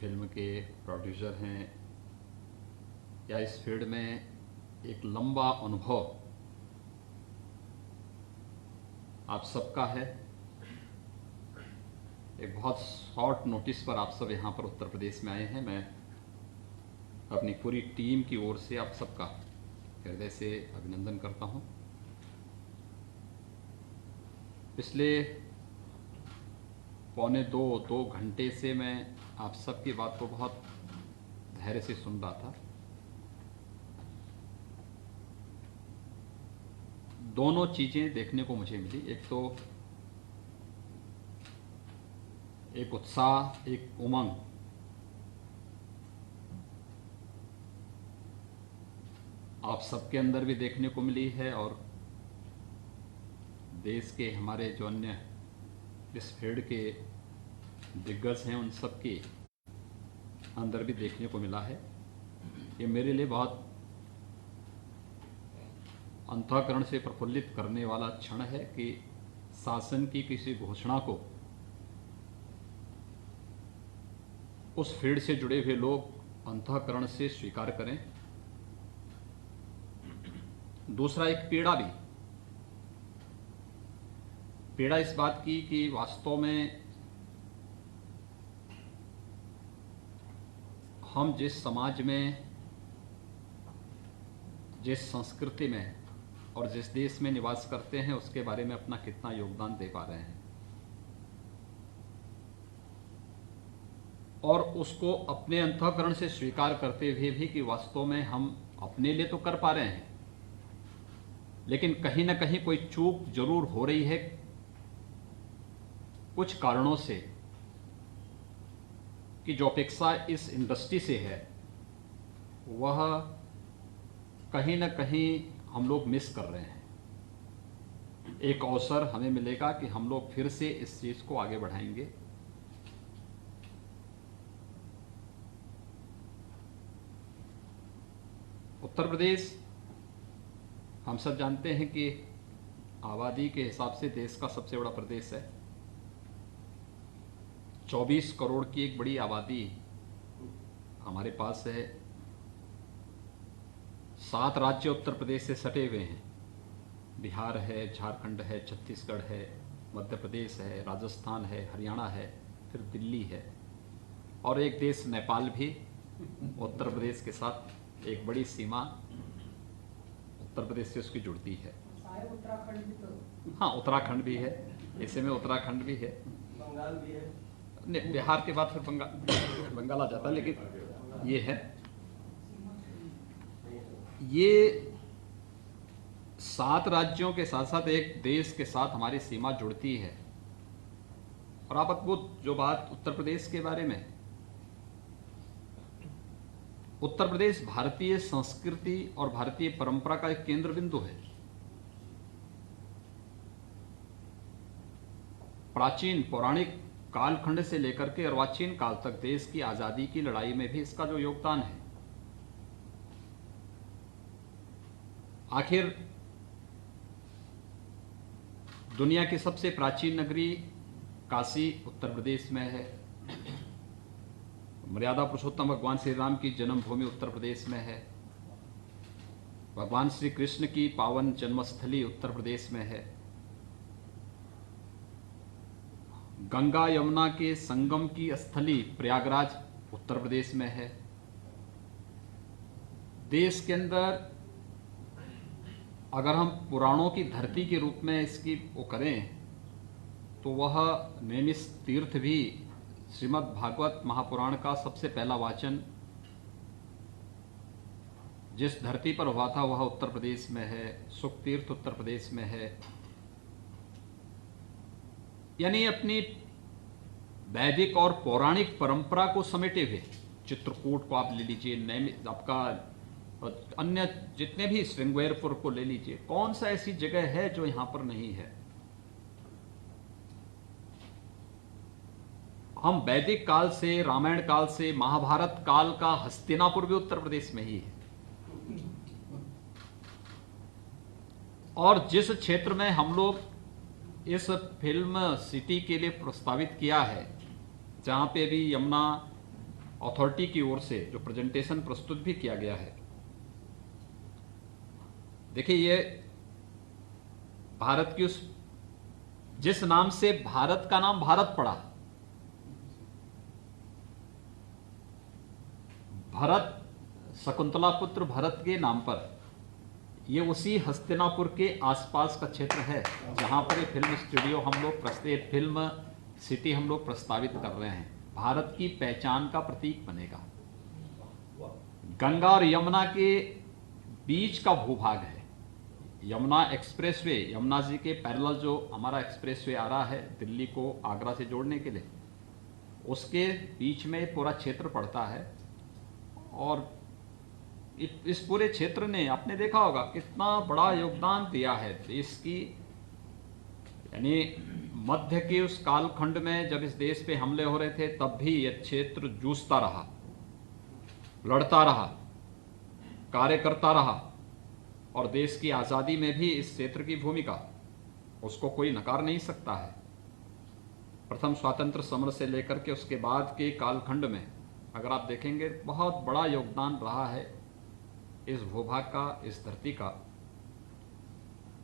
Film के producer हैं या इस फील्ड में एक लंबा अनुभव आप सबका है। एक बहुत शॉर्ट नोटिस पर आप सब यहाँ पर उत्तर प्रदेश में आए हैं। मैं अपनी पूरी टीम की ओर से आप सबका हृदय से अभिनंदन करता हूँ। पिछले पौने दो घंटे से मैं आप सबकी बात को बहुत धैर्य से सुन रहा था। दोनों चीज़ें देखने को मुझे मिली। एक तो एक उत्साह, एक उमंग, आप सबके अंदर भी देखने को मिली है और देश के हमारे जो अन्य इस फील्ड के दिग्गज हैं उन सब के अंदर भी देखने को मिला है। ये मेरे लिए बहुत अंतःकरण से प्रफुल्लित करने वाला क्षण है कि शासन की किसी घोषणा को उस फील्ड से जुड़े हुए लोग अंतःकरण से स्वीकार करें। दूसरा एक पीड़ा इस बात की कि वास्तव में हम जिस समाज में, जिस संस्कृति में और जिस देश में निवास करते हैं उसके बारे में अपना कितना योगदान दे पा रहे हैं और उसको अपने अंतःकरण से स्वीकार करते हुए भी कि वास्तव में हम अपने लिए तो कर पा रहे हैं लेकिन कहीं ना कहीं कोई चूक जरूर हो रही है कुछ कारणों से, कि जो अपेक्षा इस इंडस्ट्री से है वह कहीं ना कहीं हम लोग मिस कर रहे हैं। एक अवसर हमें मिलेगा कि हम लोग फिर से इस चीज को आगे बढ़ाएंगे। उत्तर प्रदेश हम सब जानते हैं कि आबादी के हिसाब से देश का सबसे बड़ा प्रदेश है। 24 करोड़ की एक बड़ी आबादी हमारे पास है। 7 राज्य उत्तर प्रदेश से सटे हुए हैं। बिहार है, झारखंड है, छत्तीसगढ़ है, मध्य प्रदेश है, राजस्थान है, हरियाणा है, फिर दिल्ली है और एक देश नेपाल भी उत्तर प्रदेश के साथ एक बड़ी सीमा उत्तर प्रदेश से उसकी जुड़ती है। उत्तराखंड भी तो, हाँ, उत्तराखंड भी है, इसी में उत्तराखंड भी है, बंगाल भी है। नहीं, बिहार के बाद फिर बंगाल आ जाता है, लेकिन ये है, ये 7 राज्यों के साथ साथ एक देश के साथ हमारी सीमा जुड़ती है। और आप अद्भुत जो बात उत्तर प्रदेश के बारे में, उत्तर प्रदेश भारतीय संस्कृति और भारतीय परंपरा का एक केंद्र बिंदु है। प्राचीन पौराणिक कालखंड से लेकर के अर्वाचीन काल तक देश की आजादी की लड़ाई में भी इसका जो योगदान है, आखिर दुनिया की सबसे प्राचीन नगरी काशी उत्तर प्रदेश में है। मर्यादा पुरुषोत्तम भगवान श्री राम की जन्मभूमि उत्तर प्रदेश में है। भगवान श्री कृष्ण की पावन जन्मस्थली उत्तर प्रदेश में है। गंगा यमुना के संगम की स्थली प्रयागराज उत्तर प्रदेश में है। देश के अंदर अगर हम पुराणों की धरती के रूप में इसकी वो करें तो वह नैमिष तीर्थ भी श्रीमद् भागवत महापुराण का सबसे पहला वाचन जिस धरती पर हुआ था वह उत्तर प्रदेश में है। सुख तीर्थ उत्तर प्रदेश में है। यानी अपनी वैदिक और पौराणिक परंपरा को समेटे हुए चित्रकूट को आप ले लीजिए, आपका अन्य जितने भी श्रृंगेरपुर को ले लीजिए, कौन सा ऐसी जगह है जो यहां पर नहीं है। हम वैदिक काल से, रामायण काल से, महाभारत काल का हस्तिनापुर भी उत्तर प्रदेश में ही है। और जिस क्षेत्र में हम लोग इस फिल्म सिटी के लिए प्रस्तावित किया है, जहां पे भी यमुना अथॉरिटी की ओर से जो प्रेजेंटेशन प्रस्तुत भी किया गया है, देखिए ये भारत की उस जिस नाम से भारत का नाम भारत पड़ा, भरत, शकुंतला पुत्र भरत के नाम पर, ये उसी हस्तिनापुर के आसपास का क्षेत्र है जहां पर ये फिल्म स्टूडियो हम लोग फिल्म सिटी हम लोग प्रस्तावित कर रहे हैं। भारत की पहचान का प्रतीक बनेगा। गंगा और यमुना के बीच का भूभाग है। यमुना एक्सप्रेसवे, यमुना जी के पैरेलल जो हमारा एक्सप्रेसवे आ रहा है दिल्ली को आगरा से जोड़ने के लिए, उसके बीच में पूरा क्षेत्र पड़ता है। और इस पूरे क्षेत्र ने आपने देखा होगा कितना बड़ा योगदान दिया है देश की, यानी मध्य के उस कालखंड में जब इस देश पे हमले हो रहे थे तब भी यह क्षेत्र जूझता रहा, लड़ता रहा, कार्य करता रहा, और देश की आज़ादी में भी इस क्षेत्र की भूमिका उसको कोई नकार नहीं सकता है। प्रथम स्वातंत्र समर से लेकर के उसके बाद के कालखंड में अगर आप देखेंगे बहुत बड़ा योगदान रहा है इस भूभाग का, इस धरती का।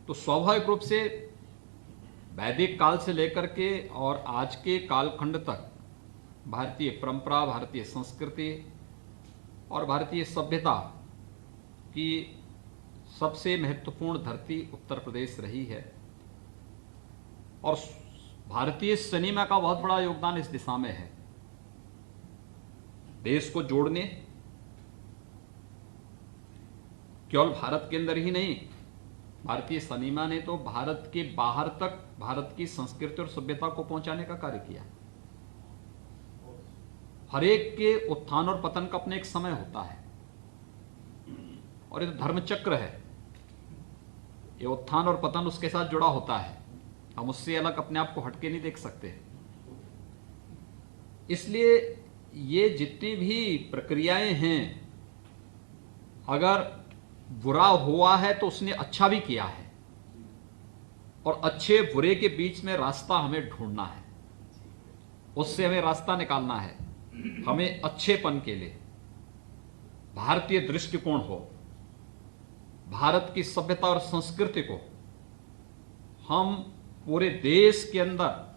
तो स्वाभाविक रूप से वैदिक काल से लेकर के और आज के कालखंड तक भारतीय परंपरा, भारतीय संस्कृति और भारतीय सभ्यता की सबसे महत्वपूर्ण धरती उत्तर प्रदेश रही है। और भारतीय सिनेमा का बहुत बड़ा योगदान इस दिशा में है, देश को जोड़ने, केवल भारत के अंदर ही नहीं, भारतीय सिनेमा ने तो भारत के बाहर तक भारत की संस्कृति और सभ्यता को पहुंचाने का कार्य किया। हर एक के उत्थान और पतन का अपने एक समय होता है, और ये तो धर्मचक्र है। ये उत्थान और पतन उसके साथ जुड़ा होता है, हम उससे अलग अपने आप को हटके नहीं देख सकते। इसलिए ये जितनी भी प्रक्रियाएं हैं, अगर बुरा हुआ है तो उसने अच्छा भी किया है, और अच्छे बुरे के बीच में रास्ता हमें ढूंढना है, उससे हमें रास्ता निकालना है। हमें अच्छेपन के लिए भारतीय दृष्टिकोण हो, भारत की सभ्यता और संस्कृति को हम पूरे देश के अंदर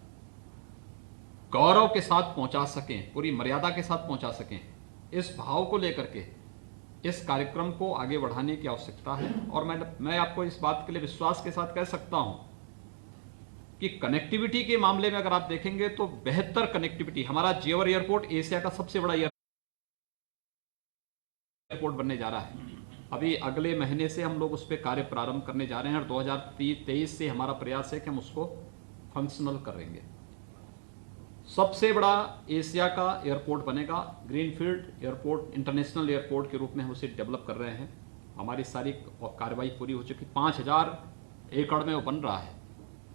गौरव के साथ पहुंचा सकें, पूरी मर्यादा के साथ पहुंचा सकें, इस भाव को लेकर के इस कार्यक्रम को आगे बढ़ाने की आवश्यकता है। और मैं आपको इस बात के लिए विश्वास के साथ कह सकता हूं कि कनेक्टिविटी के मामले में अगर आप देखेंगे तो बेहतर कनेक्टिविटी, हमारा जेवर एयरपोर्ट एशिया का सबसे बड़ा एयरपोर्ट बनने जा रहा है। अभी अगले महीने से हम लोग उस पर कार्य प्रारंभ करने जा रहे हैं, और 2023 से हमारा प्रयास है कि हम उसको फंक्शनल करेंगे। सबसे बड़ा एशिया का एयरपोर्ट बनेगा, ग्रीनफील्ड एयरपोर्ट, इंटरनेशनल एयरपोर्ट के रूप में हम उसे डेवलप कर रहे हैं। हमारी सारी कार्रवाई पूरी हो चुकी, 5000 एकड़ में वो बन रहा है,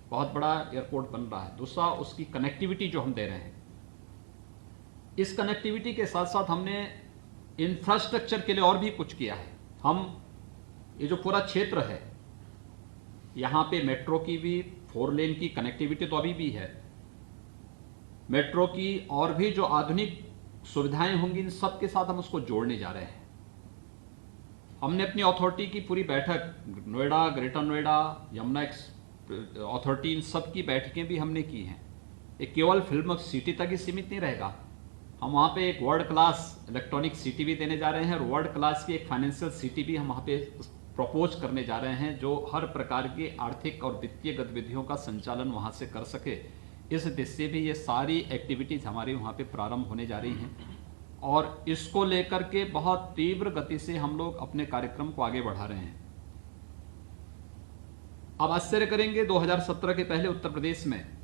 बहुत बड़ा एयरपोर्ट बन रहा है। दूसरा, उसकी कनेक्टिविटी जो हम दे रहे हैं, इस कनेक्टिविटी के साथ साथ हमने इंफ्रास्ट्रक्चर के लिए और भी कुछ किया है। हम ये जो पूरा क्षेत्र है, यहाँ पे मेट्रो की भी 4 लेन की कनेक्टिविटी तो अभी भी है, मेट्रो की और भी जो आधुनिक सुविधाएं होंगी, इन सब के साथ हम उसको जोड़ने जा रहे हैं। हमने अपनी अथॉरिटी की पूरी बैठक, नोएडा, ग्रेटर नोएडा, यमुना अथॉरिटी, इन सब की बैठकें भी हमने की हैं। ये केवल फिल्म सिटी तक ही सीमित नहीं रहेगा, हम वहाँ पे एक वर्ल्ड क्लास इलेक्ट्रॉनिक सिटी भी देने जा रहे हैं, और वर्ल्ड क्लास की एक फाइनेंशियल सिटी भी हम वहाँ पे प्रपोज करने जा रहे हैं, जो हर प्रकार की आर्थिक और वित्तीय गतिविधियों का संचालन वहाँ से कर सके। इस दिशा से भी ये सारी एक्टिविटीज़ हमारी वहाँ पे प्रारंभ होने जा रही हैं, और इसको लेकर के बहुत तीव्र गति से हम लोग अपने कार्यक्रम को आगे बढ़ा रहे हैं। अब आश्चर्य करेंगे, 2017 के पहले उत्तर प्रदेश में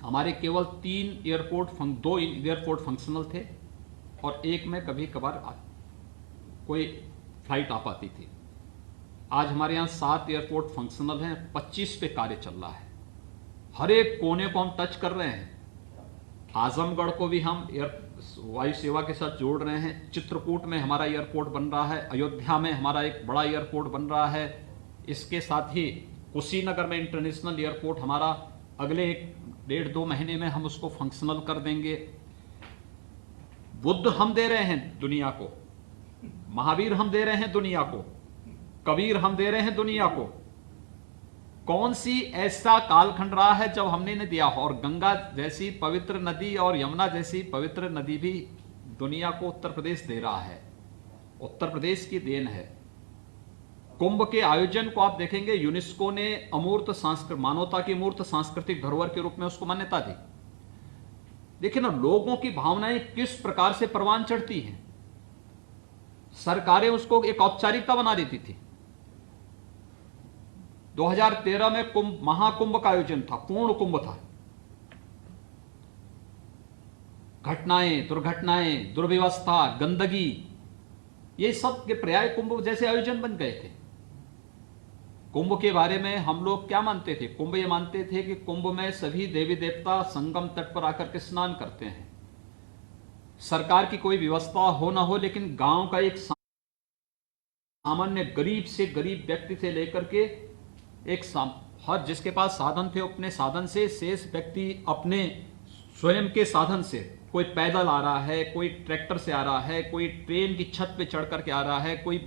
हमारे केवल 2 एयरपोर्ट फंक्शनल थे, और एक में कभी कभार कोई फ्लाइट आ पाती थी। आज हमारे यहाँ 7 एयरपोर्ट फंक्शनल हैं, 25 पे कार्य चल रहा है। हर एक कोने को हम टच कर रहे हैं। आजमगढ़ को भी हम वायु सेवा के साथ जोड़ रहे हैं। चित्रकूट में हमारा एयरपोर्ट बन रहा है, अयोध्या में हमारा एक बड़ा एयरपोर्ट बन रहा है। इसके साथ ही कुशीनगर में इंटरनेशनल एयरपोर्ट हमारा अगले 1-1.5-2 महीने में हम उसको फंक्शनल कर देंगे। बुद्ध हम दे रहे हैं दुनिया को, महावीर हम दे रहे हैं दुनिया को, कबीर हम दे रहे हैं दुनिया को। कौन सी ऐसा कालखंड रहा है जब हमने नहीं दिया हो? और गंगा जैसी पवित्र नदी और यमुना जैसी पवित्र नदी भी दुनिया को उत्तर प्रदेश दे रहा है, उत्तर प्रदेश की देन है। कुंभ के आयोजन को आप देखेंगे, यूनेस्को ने अमूर्त सांस्कृतिक, मानवता की मूर्त सांस्कृतिक धरोहर के रूप में उसको मान्यता दी। देखिए ना, लोगों की भावनाएं किस प्रकार से परवान चढ़ती हैं। सरकारें उसको एक औपचारिकता बना देती थी। 2013 में कुंभ, महाकुंभ का आयोजन था, पूर्ण कुंभ था। घटनाएं, दुर्घटनाएं, दुर्व्यवस्था, गंदगी, ये सब के पर्याय कुंभ जैसे आयोजन बन गए थे। कुंभ के बारे में हम लोग क्या मानते थे? कुंभ ये मानते थे कि कुंभ में सभी देवी देवता संगम तट पर आकर के स्नान करते हैं। सरकार की कोई व्यवस्था हो ना हो, लेकिन गांव का एक सामान्य गरीब से गरीब व्यक्ति से लेकर के एक हर जिसके पास साधन थे अपने साधन से, शेष व्यक्ति अपने स्वयं के साधन से, कोई पैदल आ रहा है, कोई ट्रैक्टर से आ रहा है, कोई ट्रेन की छत पे चढ़ करके आ रहा है, कोई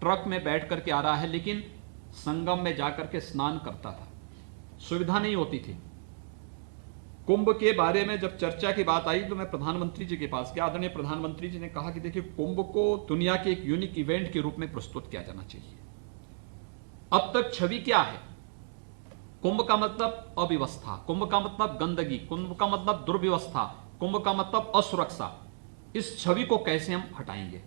ट्रक में बैठ करके आ रहा है, लेकिन संगम में जाकर के स्नान करता था। सुविधा नहीं होती थी। कुंभ के बारे में जब चर्चा की बात आई तो मैं प्रधानमंत्री जी के पास गया। आदरणीय प्रधानमंत्री जी ने कहा कि देखिए, कुंभ को दुनिया के एक यूनिक इवेंट के रूप में प्रस्तुत किया जाना चाहिए। अब तक छवि क्या है? कुंभ का मतलब अव्यवस्था, कुंभ का मतलब गंदगी, कुंभ का मतलब दुर्व्यवस्था, कुंभ का मतलब असुरक्षा। इस छवि को कैसे हम हटाएंगे,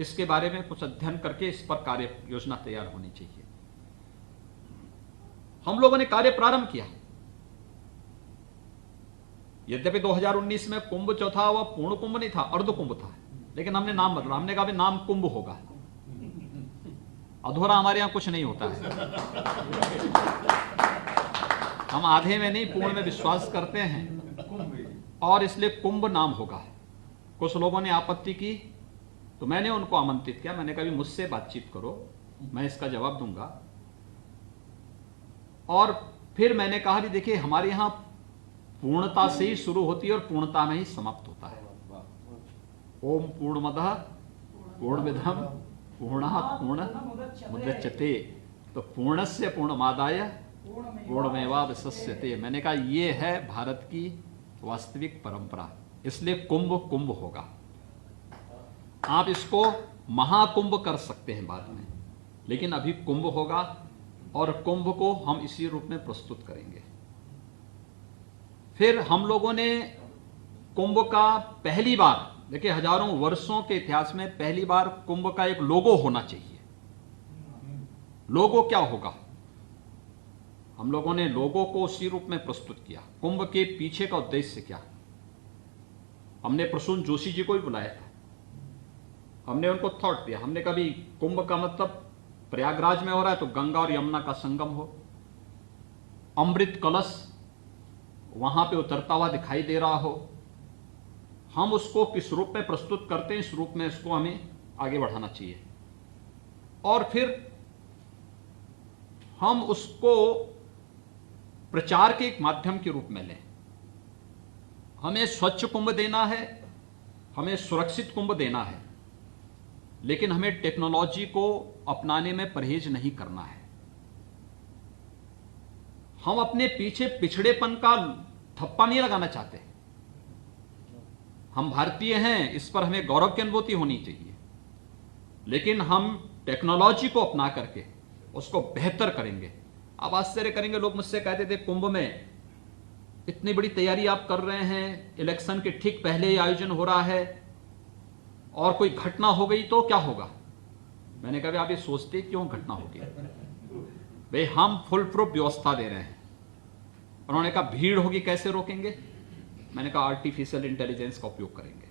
इसके बारे में कुछ अध्ययन करके इस पर कार्य योजना तैयार होनी चाहिए। हम लोगों ने कार्य प्रारंभ किया। यद्यपि 2019 में कुंभ जो था वह पूर्ण कुंभ नहीं था, अर्ध कुंभ था, लेकिन हमने नाम बदला। हमने कहा नाम कुंभ होगा, अधूरा हमारे यहां कुछ नहीं होता है। हम आधे में नहीं, पूर्ण में विश्वास करते हैं, और इसलिए कुंभ नाम होगा। कुछ लोगों ने आपत्ति की तो मैंने उनको आमंत्रित किया। मैंने कहा मुझसे बातचीत करो, मैं इसका जवाब दूंगा। और फिर मैंने कहा कि देखिए, हमारे यहां पूर्णता से ही शुरू होती है और पूर्णता में ही समाप्त होता है। ओम पूर्णमदः पूर्णमिदं पूर्णात् पूर्णमुदच्यते, तो पूर्णस्य पूर्णमादाय पूर्णमेवावशिष्यते। मैंने कहा ये है भारत की वास्तविक परंपरा, इसलिए कुंभ कुंभ होगा। आप इसको महाकुंभ कर सकते हैं बाद में, लेकिन अभी कुंभ होगा, और कुंभ को हम इसी रूप में प्रस्तुत करेंगे। फिर हम लोगों ने कुंभ का पहली बार, देखिए हजारों वर्षों के इतिहास में पहली बार कुंभ का एक लोगो होना चाहिए। लोगो क्या होगा? हम लोगों ने लोगो को उसी रूप में प्रस्तुत किया। कुंभ के पीछे का उद्देश्य क्या? हमने प्रसून जोशी जी को भी बुलाया था, हमने उनको थॉट दिया। हमने कभी कुंभ का मतलब प्रयागराज में हो रहा है तो गंगा और यमुना का संगम हो, अमृत कलश वहां पे उतरता हुआ दिखाई दे रहा हो। हम उसको किस रूप में प्रस्तुत करते हैं, इस रूप में इसको हमें आगे बढ़ाना चाहिए। और फिर हम उसको प्रचार के एक माध्यम के रूप में लें। हमें स्वच्छ कुंभ देना है, हमें सुरक्षित कुंभ देना है, लेकिन हमें टेक्नोलॉजी को अपनाने में परहेज नहीं करना है। हम अपने पीछे पिछड़ेपन का थप्पा नहीं लगाना चाहते। हम भारतीय हैं, इस पर हमें गौरव की अनुभूति होनी चाहिए, लेकिन हम टेक्नोलॉजी को अपना करके उसको बेहतर करेंगे। आप आश्चर्य करेंगे, लोग मुझसे कहते थे कुंभ में इतनी बड़ी तैयारी आप कर रहे हैं, इलेक्शन के ठीक पहले ही आयोजन हो रहा है, और कोई घटना हो गई तो क्या होगा? मैंने कहा आप ये सोचते क्यों घटना होगी? भाई हम फुल प्रूफ व्यवस्था दे रहे हैं। उन्होंने कहा भीड़ होगी कैसे रोकेंगे? मैंने कहा आर्टिफिशियल इंटेलिजेंस का उपयोग करेंगे।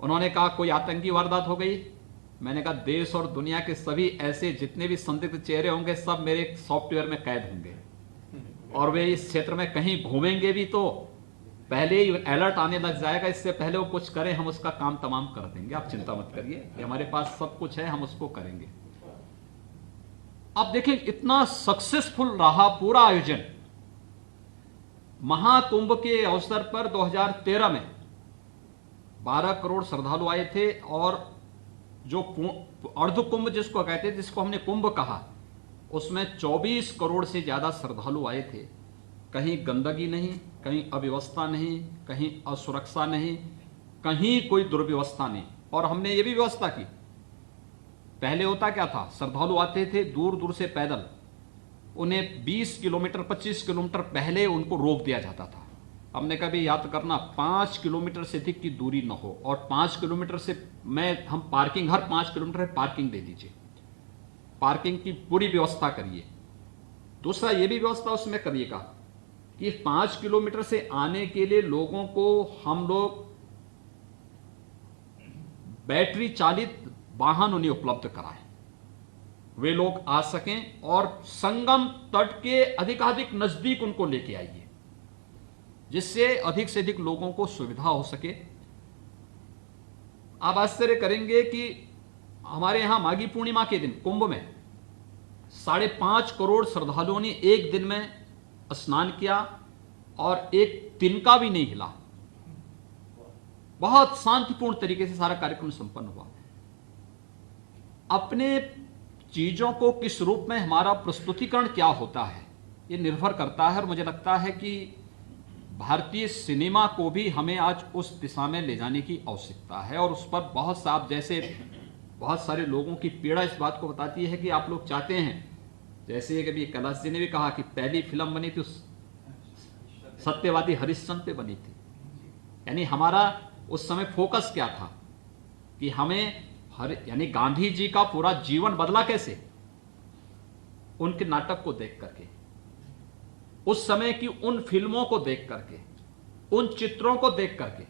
उन्होंने कहा कोई आतंकी वारदात हो गई, मैंने कहा देश और दुनिया के सभी ऐसे जितने भी संदिग्ध चेहरे होंगे सब मेरे सॉफ्टवेयर में कैद होंगे, और वे इस क्षेत्र में कहीं घूमेंगे भी तो पहले ही अलर्ट आने लग जाएगा। इससे पहले वो कुछ करें, हम उसका काम तमाम कर देंगे, आप चिंता मत करिए, हमारे पास सब कुछ है, हम उसको करेंगे। अब देखिए इतना सक्सेसफुल रहा पूरा आयोजन। महाकुंभ के अवसर पर 2013 में 12 करोड़ श्रद्धालु आए थे, और जो अर्ध कुंभ जिसको कहते थे, जिसको हमने कुंभ कहा, उसमें 24 करोड़ से ज्यादा श्रद्धालु आए थे। कहीं गंदगी नहीं, कहीं अव्यवस्था नहीं, कहीं असुरक्षा नहीं, कहीं कोई दुर्व्यवस्था नहीं। और हमने ये भी व्यवस्था की, पहले होता क्या था, श्रद्धालु आते थे दूर दूर से पैदल, उन्हें 20 किलोमीटर 25 किलोमीटर पहले उनको रोक दिया जाता था। हमने कभी याद करना 5 किलोमीटर से अधिक की दूरी न हो, और 5 किलोमीटर से हम पार्किंग, हर 5 किलोमीटर पार्किंग दे दीजिए, पार्किंग की पूरी व्यवस्था करिए। दूसरा ये भी व्यवस्था उसमें करिएगा कि 5 किलोमीटर से आने के लिए लोगों को हम लोग बैटरी चालित वाहन उन्हें उपलब्ध कराएं, वे लोग आ सकें, और संगम तट के अधिकाधिक नजदीक उनको लेके आइए, जिससे अधिक से अधिक लोगों को सुविधा हो सके। आप आश्चर्य करेंगे कि हमारे यहां माघी पूर्णिमा के दिन कुंभ में 5.5 करोड़ श्रद्धालुओं ने एक दिन में स्नान किया, और एक तिनका भी नहीं हिला। बहुत शांतिपूर्ण तरीके से सारा कार्यक्रम संपन्न हुआ। अपने चीजों को किस रूप में हमारा प्रस्तुतिकरण क्या होता है, ये निर्भर करता है। और मुझे लगता है कि भारतीय सिनेमा को भी हमें आज उस दिशा में ले जाने की आवश्यकता है। और उस पर बहुत सा, जैसे बहुत सारे लोगों की पीड़ा इस बात को बताती है कि आप लोग चाहते हैं, जैसे कभी कैलाश जी ने भी कहा कि पहली फिल्म बनी थी सत्यवादी हरिश्चंद्र पे बनी थी, यानी हमारा उस समय फोकस क्या था कि हमें यानी गांधी जी का पूरा जीवन बदला कैसे, उनके नाटक को देख करके, उस समय की उन फिल्मों को देख करके, उन चित्रों को देख करके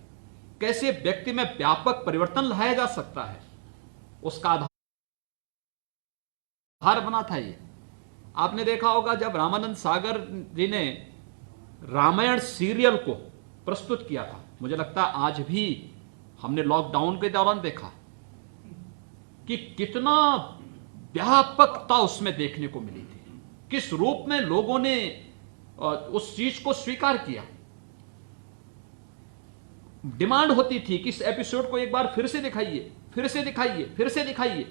कैसे व्यक्ति में व्यापक परिवर्तन लाया जा सकता है, उसका आधार बना था ये। आपने देखा होगा जब रामानंद सागर जी ने रामायण सीरियल को प्रस्तुत किया था, मुझे लगता है आज भी हमने लॉकडाउन के दौरान देखा कि कितना व्यापकता उसमें देखने को मिली थी, किस रूप में लोगों ने उस चीज को स्वीकार किया। डिमांड होती थी कि इस एपिसोड को एक बार फिर से दिखाइए, फिर से दिखाइए, फिर से दिखाइए।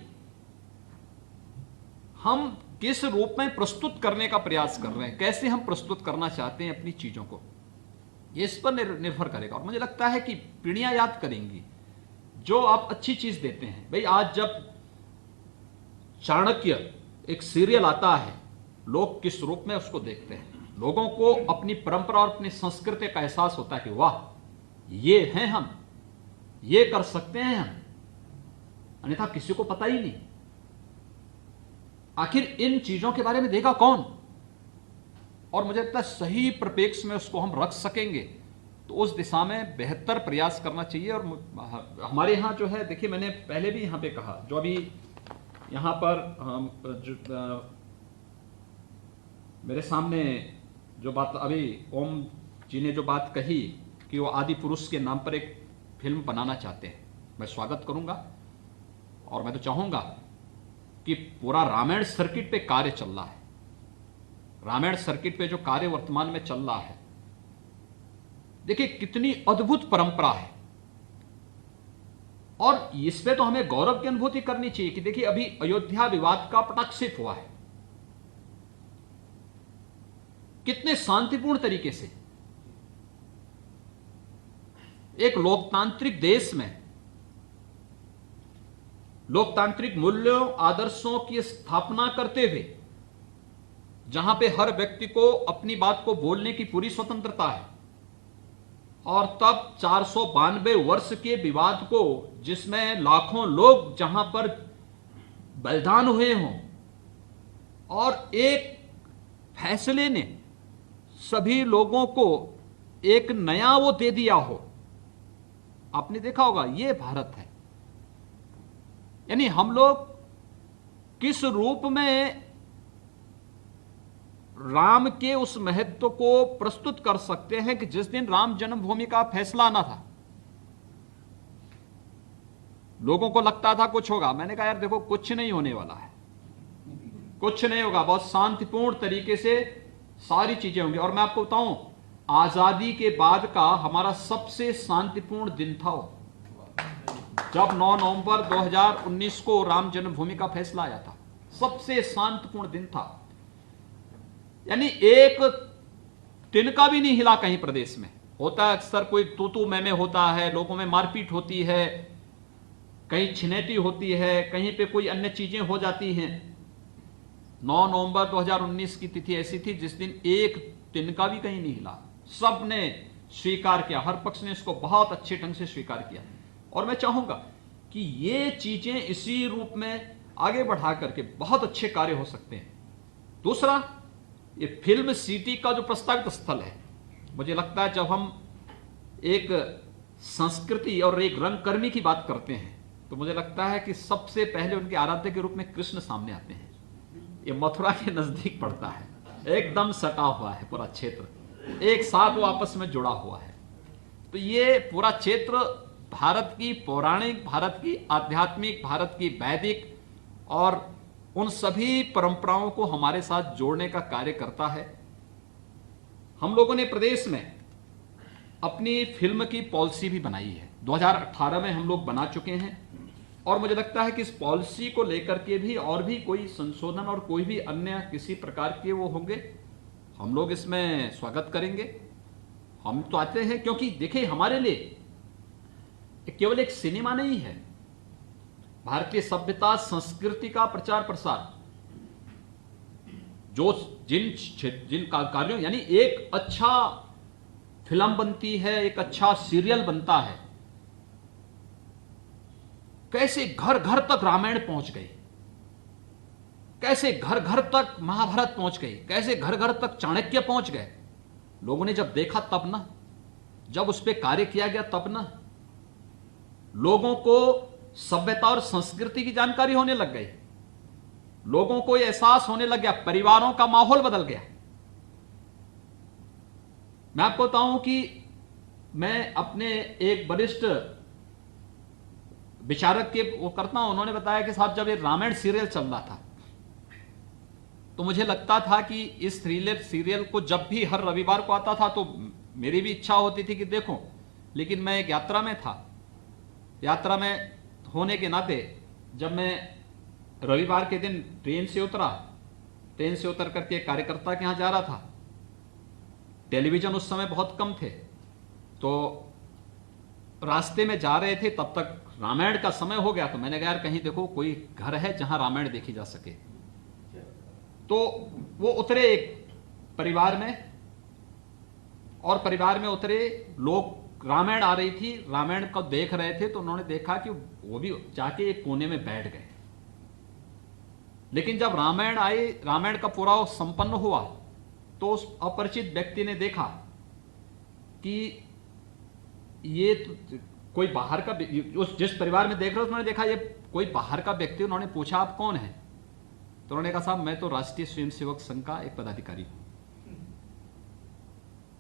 हम किस रूप में प्रस्तुत करने का प्रयास कर रहे हैं, कैसे हम प्रस्तुत करना चाहते हैं अपनी चीजों को, ये इस पर निर्भर करेगा। और मुझे लगता है कि पीढ़ियां याद करेंगी जो आप अच्छी चीज देते हैं। भाई आज जब चाणक्य एक सीरियल आता है, लोग किस रूप में उसको देखते हैं, लोगों को अपनी परंपरा और अपनी संस्कृति का एहसास होता है कि वाह ये हैं हम, ये कर सकते हैं हम, अन्यथा किसी को पता ही नहीं। आखिर इन चीजों के बारे में देगा कौन? और मुझे लगता है सही परिप्रेक्ष्य में उसको हम रख सकेंगे तो उस दिशा में बेहतर प्रयास करना चाहिए। और हमारे यहाँ जो है, देखिए मैंने पहले भी यहाँ पे कहा, जो अभी यहाँ पर मेरे सामने जो बात अभी ओम जी ने जो बात कही कि वो आदि पुरुष के नाम पर एक फिल्म बनाना चाहते हैं, मैं स्वागत करूंगा। और मैं तो चाहूंगा कि पूरा रामायण सर्किट पे कार्य चल रहा है, रामायण सर्किट पे जो कार्य वर्तमान में चल रहा है, देखिए कितनी अद्भुत परंपरा है। और इस पे तो हमें गौरव की अनुभूति करनी चाहिए कि देखिए अभी अयोध्या विवाद का पटाक्षेप हुआ है, कितने शांतिपूर्ण तरीके से एक लोकतांत्रिक देश में लोकतांत्रिक मूल्यों आदर्शों की स्थापना करते हुए, जहां पे हर व्यक्ति को अपनी बात को बोलने की पूरी स्वतंत्रता है, और तब 492 वर्ष के विवाद को, जिसमें लाखों लोग जहां पर बलिदान हुए हों, और एक फैसले ने सभी लोगों को एक नया वो दे दिया हो, आपने देखा होगा ये भारत है। यानी हम लोग किस रूप में राम के उस महत्व को प्रस्तुत कर सकते हैं कि जिस दिन राम जन्मभूमि का फैसला आना था, लोगों को लगता था कुछ होगा। मैंने कहा यार देखो कुछ नहीं होने वाला है, कुछ नहीं होगा, बहुत शांतिपूर्ण तरीके से सारी चीजें होंगी। और मैं आपको बताऊं, आजादी के बाद का हमारा सबसे शांतिपूर्ण दिन था जब 9 नवंबर 2019 को राम जन्मभूमि का फैसला आया था, सबसे शांतिपूर्ण दिन था। यानी एक तिनका भी नहीं हिला कहीं प्रदेश में। होता है अक्सर कोई तू मैं होता है, लोगों में मारपीट होती है, कहीं छिनेटी होती है, कहीं पे कोई अन्य चीजें हो जाती हैं। 9 नवंबर 2019 की तिथि ऐसी थी जिस दिन एक तिनका भी कहीं नहीं हिला। सब ने स्वीकार किया, हर पक्ष ने इसको बहुत अच्छे ढंग से स्वीकार किया। और मैं चाहूंगा कि ये चीजें इसी रूप में आगे बढ़ा करके बहुत अच्छे कार्य हो सकते हैं। दूसरा, ये फिल्म सिटी का जो प्रस्तावित स्थल है, मुझे लगता है जब हम एक संस्कृति और एक रंगकर्मी की बात करते हैं तो मुझे लगता है कि सबसे पहले उनके आराध्य के रूप में कृष्ण सामने आते हैं। ये मथुरा के नजदीक पड़ता है, एकदम सटा हुआ है पूरा क्षेत्र, एक साथ वो आपस में जुड़ा हुआ है। तो ये पूरा क्षेत्र भारत की पौराणिक, भारत की आध्यात्मिक, भारत की वैदिक और उन सभी परंपराओं को हमारे साथ जोड़ने का कार्य करता है। हम लोगों ने प्रदेश में अपनी फिल्म की पॉलिसी भी बनाई है, 2018 में हम लोग बना चुके हैं। और मुझे लगता है कि इस पॉलिसी को लेकर के भी और भी कोई संशोधन और कोई भी अन्य किसी प्रकार के वो होंगे, हम लोग इसमें स्वागत करेंगे। हम तो आते हैं क्योंकि देखिए, हमारे लिए केवल एक सिनेमा नहीं है, भारतीय सभ्यता संस्कृति का प्रचार प्रसार, जो जिन कार्यों, यानी एक अच्छा फिल्म बनती है, एक अच्छा सीरियल बनता है, कैसे घर घर तक रामायण पहुंच गई, कैसे घर घर तक महाभारत पहुंच गई, कैसे घर घर तक चाणक्य पहुंच गए। लोगों ने जब देखा तब ना, जब उस पर कार्य किया गया तब ना, लोगों को सभ्यता और संस्कृति की जानकारी होने लग गई, लोगों को यह एहसास होने लग गया, परिवारों का माहौल बदल गया। मैं आपको बताऊं कि मैं अपने एक वरिष्ठ विचारक के वो करता हूं, उन्होंने बताया कि साहब जब ये रामायण सीरियल चल रहा था तो मुझे लगता था कि इस थ्रिलर सीरियल को जब भी हर रविवार को आता था तो मेरी भी इच्छा होती थी कि देखो, लेकिन मैं एक यात्रा में था। यात्रा में होने के नाते जब मैं रविवार के दिन ट्रेन से उतर करके कार्यकर्ता के यहां जा रहा था, टेलीविजन उस समय बहुत कम थे, तो रास्ते में जा रहे थे, तब तक रामायण का समय हो गया। तो मैंने कहा यार कहीं देखो कोई घर है जहां रामायण देखी जा सके। तो वो उतरे एक परिवार में, और परिवार में उतरे लोग, रामायण आ रही थी, रामायण को देख रहे थे, तो उन्होंने देखा कि वो भी जाके एक कोने में बैठ गए। लेकिन जब रामायण आई, रामायण का पूरा संपन्न हुआ, तो उस अपरिचित व्यक्ति ने देखा कि ये कोई बाहर का, उस जिस परिवार में देख रहे हो उन्होंने देखा ये कोई बाहर का व्यक्ति। उन्होंने पूछा आप कौन है? तो उन्होंने कहा साहब मैं तो राष्ट्रीय स्वयंसेवक संघ का एक पदाधिकारी हूं।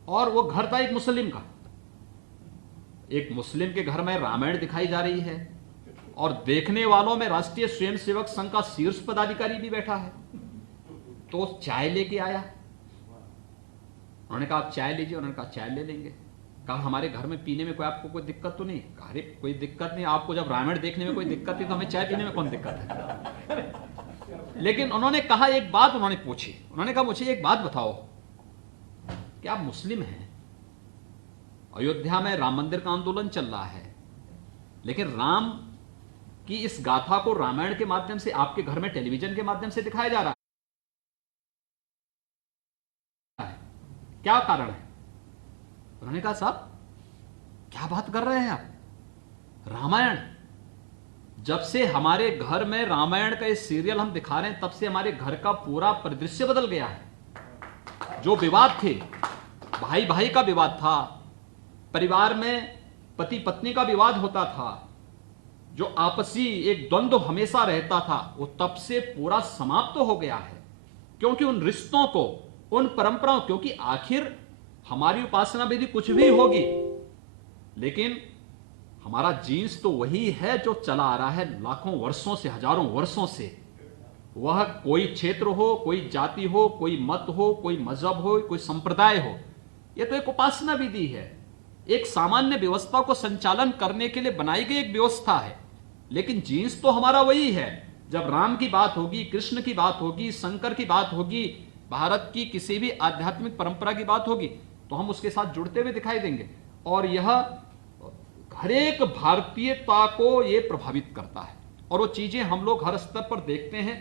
और वो घर था एक मुस्लिम का। एक मुस्लिम के घर में रामायण दिखाई जा रही है और देखने वालों में राष्ट्रीय स्वयंसेवक संघ का शीर्ष पदाधिकारी भी बैठा है। तो चाय लेके आया, उन्होंने कहा आप चाय लीजिए। उन्होंने कहा चाय ले लेंगे। कहा हमारे घर में पीने में कोई आपको कोई दिक्कत तो नहीं? अरे कोई दिक्कत नहीं, आपको जब रामायण देखने में कोई दिक्कत थी तो हमें चाय पीने में कौन दिक्कत है? लेकिन उन्होंने कहा, एक बात उन्होंने पूछी, उन्होंने कहा मुझे एक बात बताओ, क्या आप मुस्लिम हैं? अयोध्या में राम मंदिर का आंदोलन चल रहा है, लेकिन राम की इस गाथा को रामायण के माध्यम से आपके घर में टेलीविजन के माध्यम से दिखाया जा रहा है, क्या कारण है? उन्होंने कहा साहब क्या बात कर रहे हैं आप? रामायण, जब से हमारे घर में रामायण का इस सीरियल हम दिखा रहे हैं तब से हमारे घर का पूरा परिदृश्य बदल गया है। जो विवाद थे, भाई भाई का विवाद था, परिवार में पति पत्नी का विवाद होता था, जो आपसी एक द्वंद्व हमेशा रहता था, वो तब से पूरा समाप्त हो गया है। क्योंकि उन रिश्तों को, उन परंपराओं, क्योंकि आखिर हमारी उपासना विधि कुछ भी होगी, लेकिन हमारा जीन्स तो वही है जो चला आ रहा है लाखों वर्षों से, हजारों वर्षों से। वह कोई क्षेत्र हो, कोई जाति हो, कोई मत हो, कोई मजहब हो, कोई संप्रदाय हो, यह तो एक उपासना विधि है। एक सामान्य व्यवस्था को संचालन करने के लिए बनाई गई एक व्यवस्था है। लेकिन जीन्स तो हमारा वही है। जब राम की बात होगी, कृष्ण की बात होगी, शंकर की बात होगी, भारत की किसी भी आध्यात्मिक परंपरा की बात होगी, तो हम उसके साथ जुड़ते हुए दिखाई देंगे। और यह हर एक भारतीयता को यह प्रभावित करता है और वो चीजें हम लोग हर स्तर पर देखते हैं।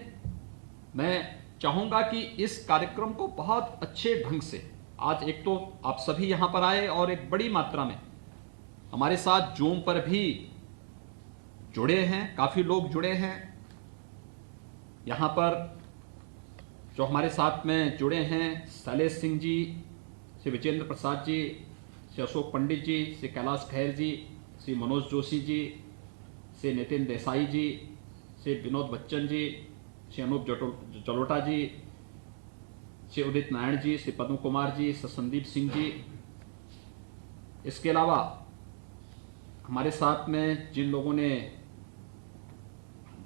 मैं चाहूंगा कि इस कार्यक्रम को बहुत अच्छे ढंग से, आज एक तो आप सभी यहां पर आए और एक बड़ी मात्रा में हमारे साथ जूम पर भी जुड़े हैं, काफी लोग जुड़े हैं। यहां पर जो हमारे साथ में जुड़े हैं, शैलेश सिंह जी, श्री विजेंद्र प्रसाद जी, श्री अशोक पंडित जी, श्री कैलाश खैर जी, श्री मनोज जोशी जी, श्री नितिन देसाई जी, श्री विनोद बच्चन जी, श्री अनूप जलोटा जी, श्री उदित नारायण जी, श्री पद्म कुमार जी, श्री संदीप सिंह जी। इसके अलावा हमारे साथ में जिन लोगों ने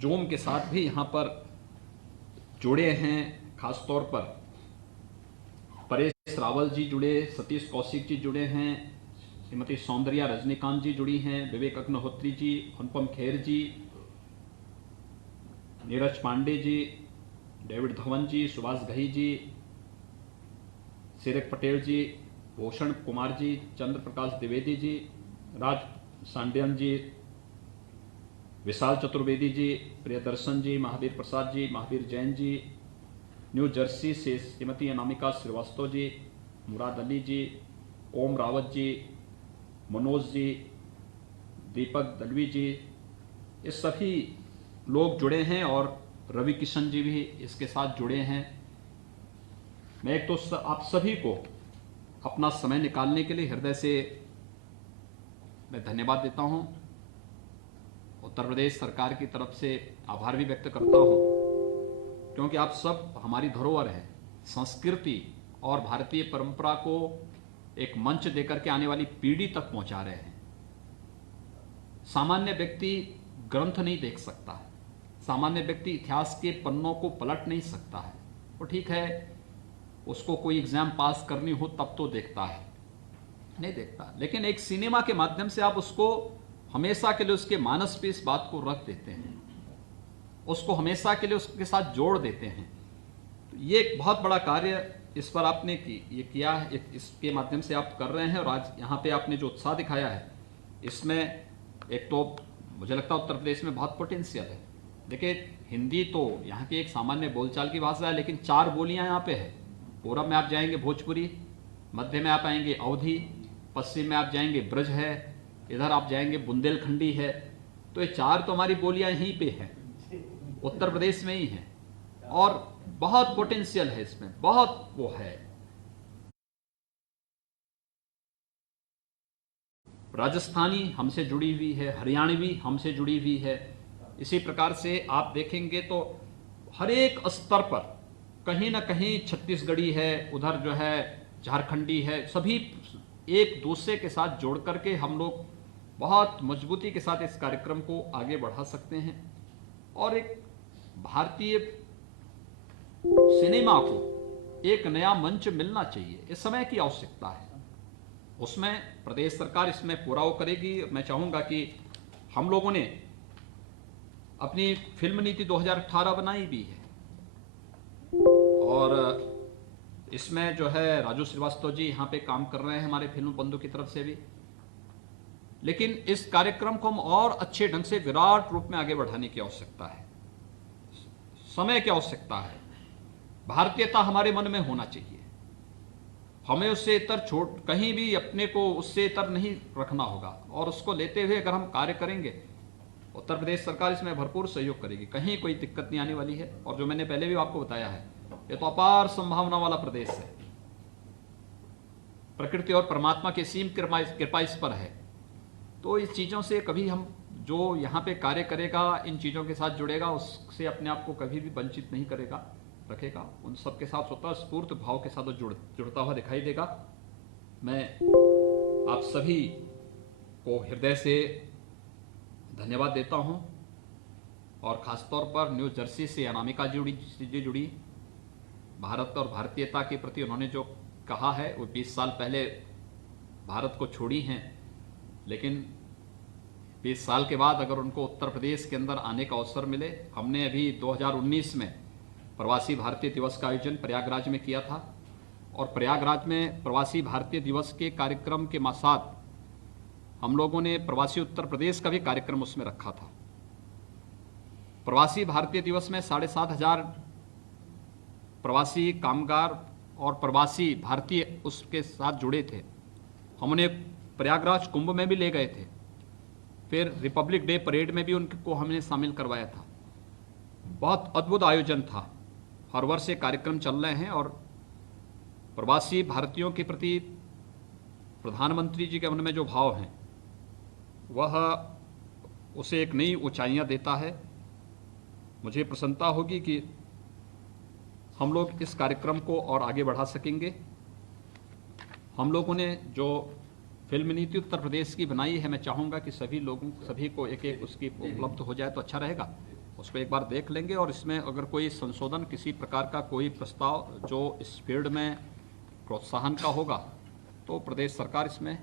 जूम के साथ भी यहाँ पर जुड़े हैं, खास तौर पर परेश रावल जी जुड़े, सतीश कौशिक जी जुड़े हैं, श्रीमती सौंदर्या रजनीकांत जी जुड़ी हैं, विवेक अग्निहोत्री जी, अनुपम खेर जी, नीरज पांडे जी, डेविड धवन जी, सुभाष घई जी, सिरक पटेल जी, भूषण कुमार जी, चंद्र प्रकाश द्विवेदी जी, राज सांडियन जी, विशाल चतुर्वेदी जी, प्रियदर्शन जी, महावीर प्रसाद जी, महावीर जैन जी, न्यू जर्सी से श्रीमती अनामिका श्रीवास्तव जी, मुराद अली जी, ओम रावत जी, मनोज जी, दीपक दलवी जी, ये सभी लोग जुड़े हैं और रवि किशन जी भी इसके साथ जुड़े हैं। मैं एक तो आप सभी को अपना समय निकालने के लिए हृदय से मैं धन्यवाद देता हूं। उत्तर प्रदेश सरकार की तरफ से आभार भी व्यक्त करता हूं, क्योंकि आप सब हमारी धरोहर है, संस्कृति और भारतीय परंपरा को एक मंच देकर के आने वाली पीढ़ी तक पहुंचा रहे हैं। सामान्य व्यक्ति ग्रंथ नहीं देख सकता है, सामान्य व्यक्ति इतिहास के पन्नों को पलट नहीं सकता है। वो ठीक है, उसको कोई एग्जाम पास करनी हो तब तो देखता है, नहीं देखता। लेकिन एक सिनेमा के माध्यम से आप उसको हमेशा के लिए उसके मानस पे इस बात को रख देते हैं, उसको हमेशा के लिए उसके साथ जोड़ देते हैं। तो ये एक बहुत बड़ा कार्य इस पर आपने ये किया है, इसके माध्यम से आप कर रहे हैं। और आज यहाँ पे आपने जो उत्साह दिखाया है, इसमें एक तो मुझे लगता है उत्तर प्रदेश में बहुत पोटेंशियल है। देखिए, हिंदी तो यहाँ की एक सामान्य बोलचाल की भाषा है, लेकिन 4 बोलियाँ यहाँ पे है। पूरब में आप जाएंगे भोजपुरी, मध्य में आप आएंगे अवधी, पश्चिम में आप जाएंगे ब्रज है, इधर आप जाएंगे बुंदेलखंडी है। तो ये 4 तो हमारी बोलियां यहीं पे हैं, उत्तर प्रदेश में ही हैं, और बहुत पोटेंशियल है इसमें, बहुत वो है। राजस्थानी हमसे जुड़ी हुई है, हरियाणवी हमसे जुड़ी हुई है। इसी प्रकार से आप देखेंगे तो हर एक स्तर पर कहीं ना कहीं छत्तीसगढ़ी है, उधर जो है झारखंडी है, सभी एक दूसरे के साथ जोड़ करके हम लोग बहुत मजबूती के साथ इस कार्यक्रम को आगे बढ़ा सकते हैं। और एक भारतीय सिनेमा को एक नया मंच मिलना चाहिए, इस समय की आवश्यकता है। उसमें प्रदेश सरकार इसमें पूरा वो करेगी। मैं चाहूंगा कि हम लोगों ने अपनी फिल्म नीति 2018 बनाई भी है, और इसमें जो है राजू श्रीवास्तव जी यहाँ पे काम कर रहे हैं हमारे फिल्म बंधु की तरफ से भी। लेकिन इस कार्यक्रम को हम और अच्छे ढंग से विराट रूप में आगे बढ़ाने की आवश्यकता है, समय की आवश्यकता है। भारतीयता हमारे मन में होना चाहिए, हमें उससे इतर कहीं भी अपने को उससे इतर नहीं रखना होगा, और उसको लेते हुए अगर हम कार्य करेंगे, उत्तर प्रदेश सरकार इसमें भरपूर सहयोग करेगी, कहीं कोई दिक्कत नहीं आने वाली है। और जो मैंने पहले भी आपको बताया है, ये तो अपार संभावना वाला प्रदेश है, प्रकृति और परमात्मा की सीम कृपा इस पर है। तो इस चीज़ों से कभी हम, जो यहाँ पे कार्य करेगा, इन चीज़ों के साथ जुड़ेगा, उससे अपने आप को कभी भी वंचित नहीं करेगा, रखेगा, उन सब के साथ स्वतः स्फूर्त भाव के साथ जुड़ता हुआ दिखाई देगा। मैं आप सभी को हृदय से धन्यवाद देता हूं, और खासतौर पर न्यू जर्सी से अनामिका जी जुड़ी। भारत और भारतीयता के प्रति उन्होंने जो कहा है, वो 20 साल पहले भारत को छोड़ी हैं, लेकिन 20 साल के बाद अगर उनको उत्तर प्रदेश के अंदर आने का अवसर मिले। हमने अभी 2019 में प्रवासी भारतीय दिवस का आयोजन प्रयागराज में किया था, और प्रयागराज में प्रवासी भारतीय दिवस के कार्यक्रम के साथ हम लोगों ने प्रवासी उत्तर प्रदेश का भी कार्यक्रम उसमें रखा था। प्रवासी भारतीय दिवस में 7,500 प्रवासी कामगार और प्रवासी भारतीय उसके साथ जुड़े थे। हम उन्हें प्रयागराज कुंभ में भी ले गए थे, फिर रिपब्लिक डे परेड में भी उनको हमने शामिल करवाया था। बहुत अद्भुत आयोजन था। हर वर्ष ये कार्यक्रम चल रहे हैं, और प्रवासी भारतीयों के प्रति प्रधानमंत्री जी के मन में जो भाव हैं वह उसे एक नई ऊंचाइयां देता है। मुझे प्रसन्नता होगी कि हम लोग इस कार्यक्रम को और आगे बढ़ा सकेंगे। हम लोगों ने जो फिल्म नीति उत्तर प्रदेश की बनाई है, मैं चाहूँगा कि सभी को एक एक उसकी उपलब्ध हो जाए तो अच्छा रहेगा। उसको एक बार देख लेंगे, और इसमें अगर कोई संशोधन, किसी प्रकार का कोई प्रस्ताव जो इस फील्ड में प्रोत्साहन का होगा, तो प्रदेश सरकार इसमें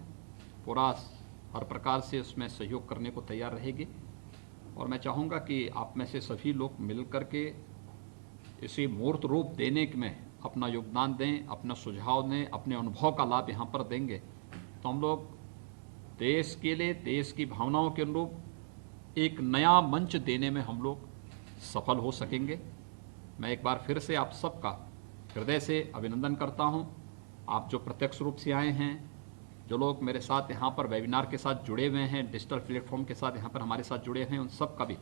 पूरा हर प्रकार से उसमें सहयोग करने को तैयार रहेगी। और मैं चाहूँगा कि आप में से सभी लोग मिल कर के इसे मूर्त रूप देने में अपना योगदान दें, अपना सुझाव दें, अपने अनुभव का लाभ यहाँ पर देंगे, तो हम लोग देश के लिए, देश की भावनाओं के अनुरूप एक नया मंच देने में हम लोग सफल हो सकेंगे। मैं एक बार फिर से आप सबका हृदय से अभिनंदन करता हूं। आप जो प्रत्यक्ष रूप से आए हैं, जो लोग मेरे साथ यहाँ पर वेबिनार के साथ जुड़े हुए हैं, डिजिटल प्लेटफॉर्म के साथ यहाँ पर हमारे साथ जुड़े हैं, उन सब का भी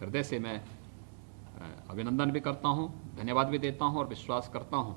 हृदय से मैं अभिनंदन भी करता हूँ, धन्यवाद भी देता हूँ, और विश्वास करता हूँ